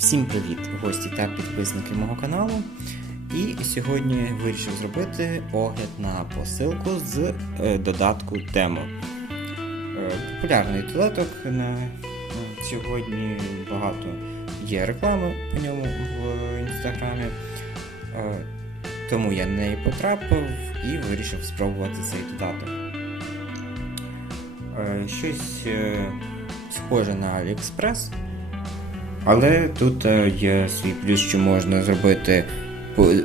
Всім привіт, гості та підписники мого каналу. І сьогодні вирішив зробити огляд на посилку з е, додатку. Е, популярний додаток на сьогодні багато є реклами по ньому в інстаграмі. Е, тому я на неї потрапив і вирішив спробувати цей додаток. Е, щось схоже на AliExpress. Але тут е, є свій плюс, що можна зробити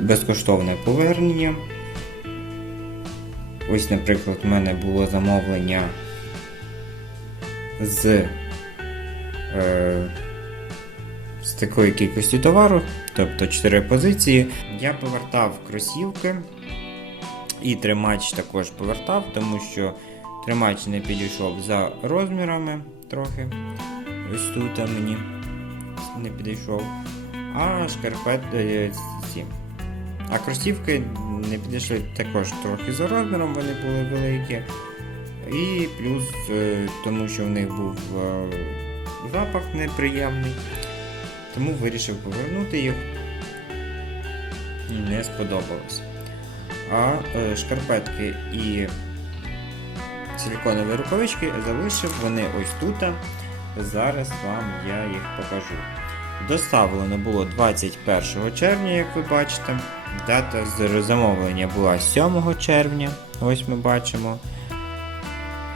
безкоштовне повернення. Ось, наприклад, у мене було замовлення з, е, з такої кількості товару, тобто 4 позиції. Я повертав кросівки і тримач також повертав, тому що тримач не підійшов за розмірами трохи. Ось тут мені не підійшов. А шкарпет е. А кросівки не підійшли також трохи за розміром, вони були великі. І плюс е, тому, що в них був е, запах неприємний. Тому вирішив повернути їх. Не сподобалось. А е, шкарпетки і силиконові рукавички залишив вони ось тут. Зараз вам я їх покажу. Доставлено було 21 червня, як ви бачите. Дата замовлення була 7 червня, ось ми бачимо.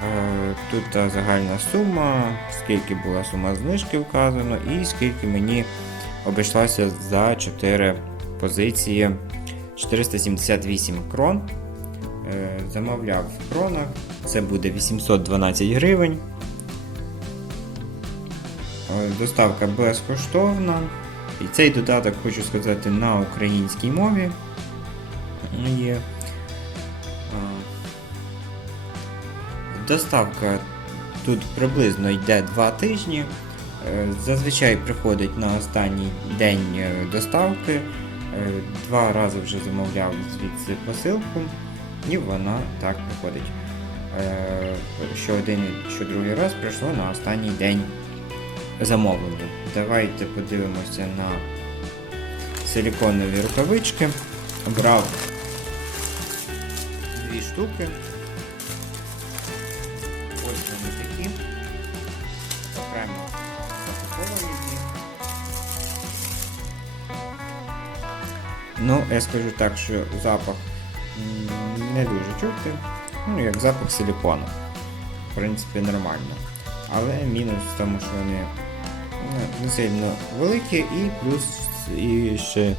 Е, Тут загальна сума, скільки була сума знижки вказано, і скільки мені обійшлося за 4 позиції 478 крон. Е, Замовляв в кронах, це буде 812 гривень. Доставка безкоштовна. І цей додаток, хочу сказати, на українській мові є. Е, Доставка тут приблизно йде 2 тижні. Е, Зазвичай приходить на останній день е, доставки. Е, Два рази вже замовляв звідси посилку, і вона так приходить. Що один, що другий раз прийшло на останній день замовлення. Давайте подивимося на силиконові рукавички. Брав дві штуки. Ось вони такі. Окремо запаковані. Ну, я скажу так, що запах не дуже чути. Ну, як запах силикону. В принципі, нормально. Але мінус в тому, що вони не сильно великі, і плюс і ще,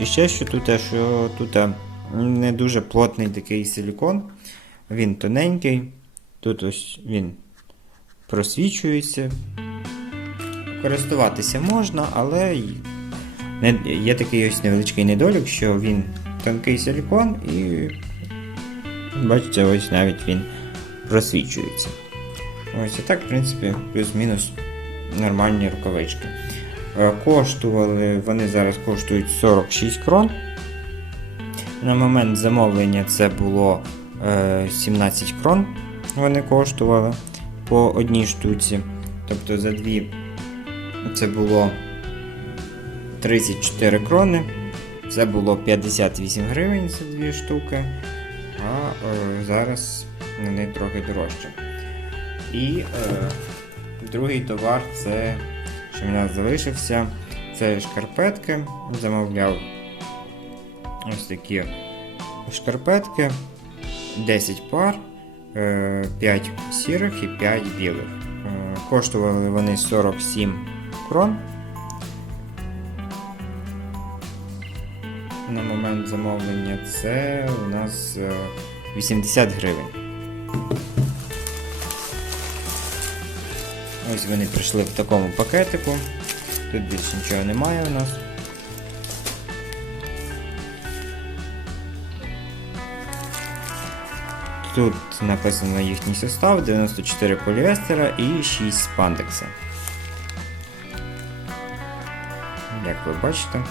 і ще що тут, що тут е, не дуже плотний такий силікон. Він тоненький. Тут ось він просвічується. Користуватися можна, але є такий ось невеличкий недолік, що він тонкий силікон і бачите, ось навіть він просвічується. Ось і так, в принципі, плюс-мінус нормальні рукавички. Е, Коштували, вони зараз коштують 46 крон. На момент замовлення це було е, 17 крон. Вони коштували по одній штуці. Тобто за дві це було 34 крони. Це було 58 гривень за дві штуки. А е, зараз вони трохи дорожче. І е, другий товар це, що в нас залишився, це шкарпетки. Замовляв ось такі шкарпетки, 10 пар, е, 5 сірих і 5 білих. Е, коштували вони 47 крон. На момент замовлення це у нас е, 80 гривень. Ось вони прийшли в такому пакетику. Тут більше нічого немає у нас. Тут написано їхній состав, 94 поліестера і 6 спандекса. Як ви бачите.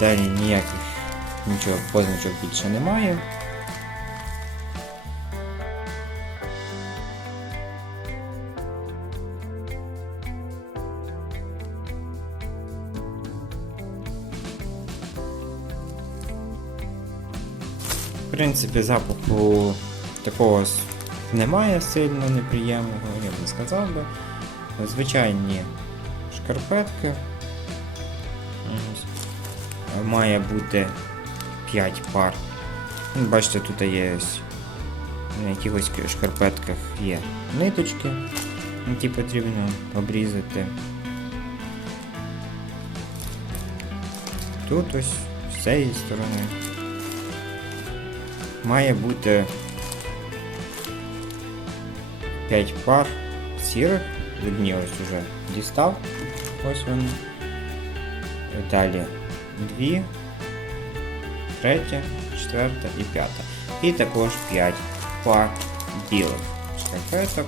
Далі ніяких нічого позначок більше немає. Принципі, запаху такого немає сильно неприємного, я б не сказав би. Звичайні шкарпетки. Має бути 5 пар. Ну, Бачите, тут є ось на якихось шкарпетках є ниточки, які потрібно обрізати. Тут ось з цієї сторони має бути 5 пар сірих, одні ось уже дістав, ось вони. Далі дві, третя, четверта і п'ята. І також 5 пар білих шкарпеток.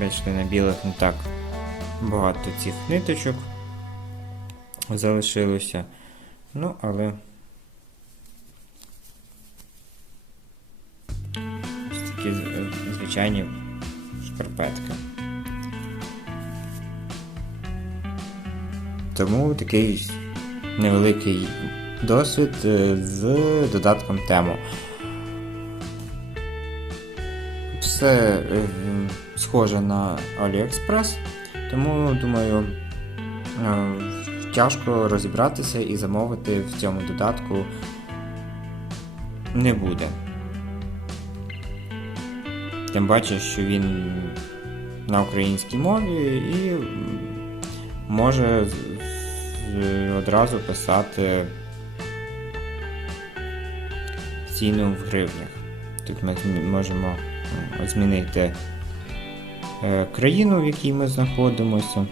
Бачите, на білих не так багато цих ниточок залишилося. Ну, але ось такі звичайні шкарпетки. Тому такий невеликий досвід е, з додатком тему. Все схоже на AliExpress, тому думаю, е, тяжко розібратися і замовити в цьому додатку не буде. Тим паче, що він на українській мові і може одразу писати ціну в гривнях. Тут ми можемо змінити країну, в якій ми знаходимося.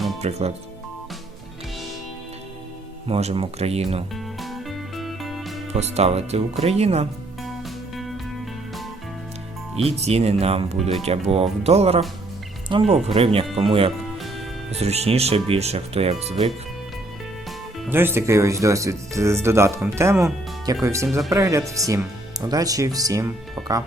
Наприклад, можемо країну поставити Україна. І ціни нам будуть або в доларах, або в гривнях, кому як зручніше більше, хто як звик. Ось такий ось досвід з додатком тему. Дякую всім за перегляд, всім удачі, всім пока.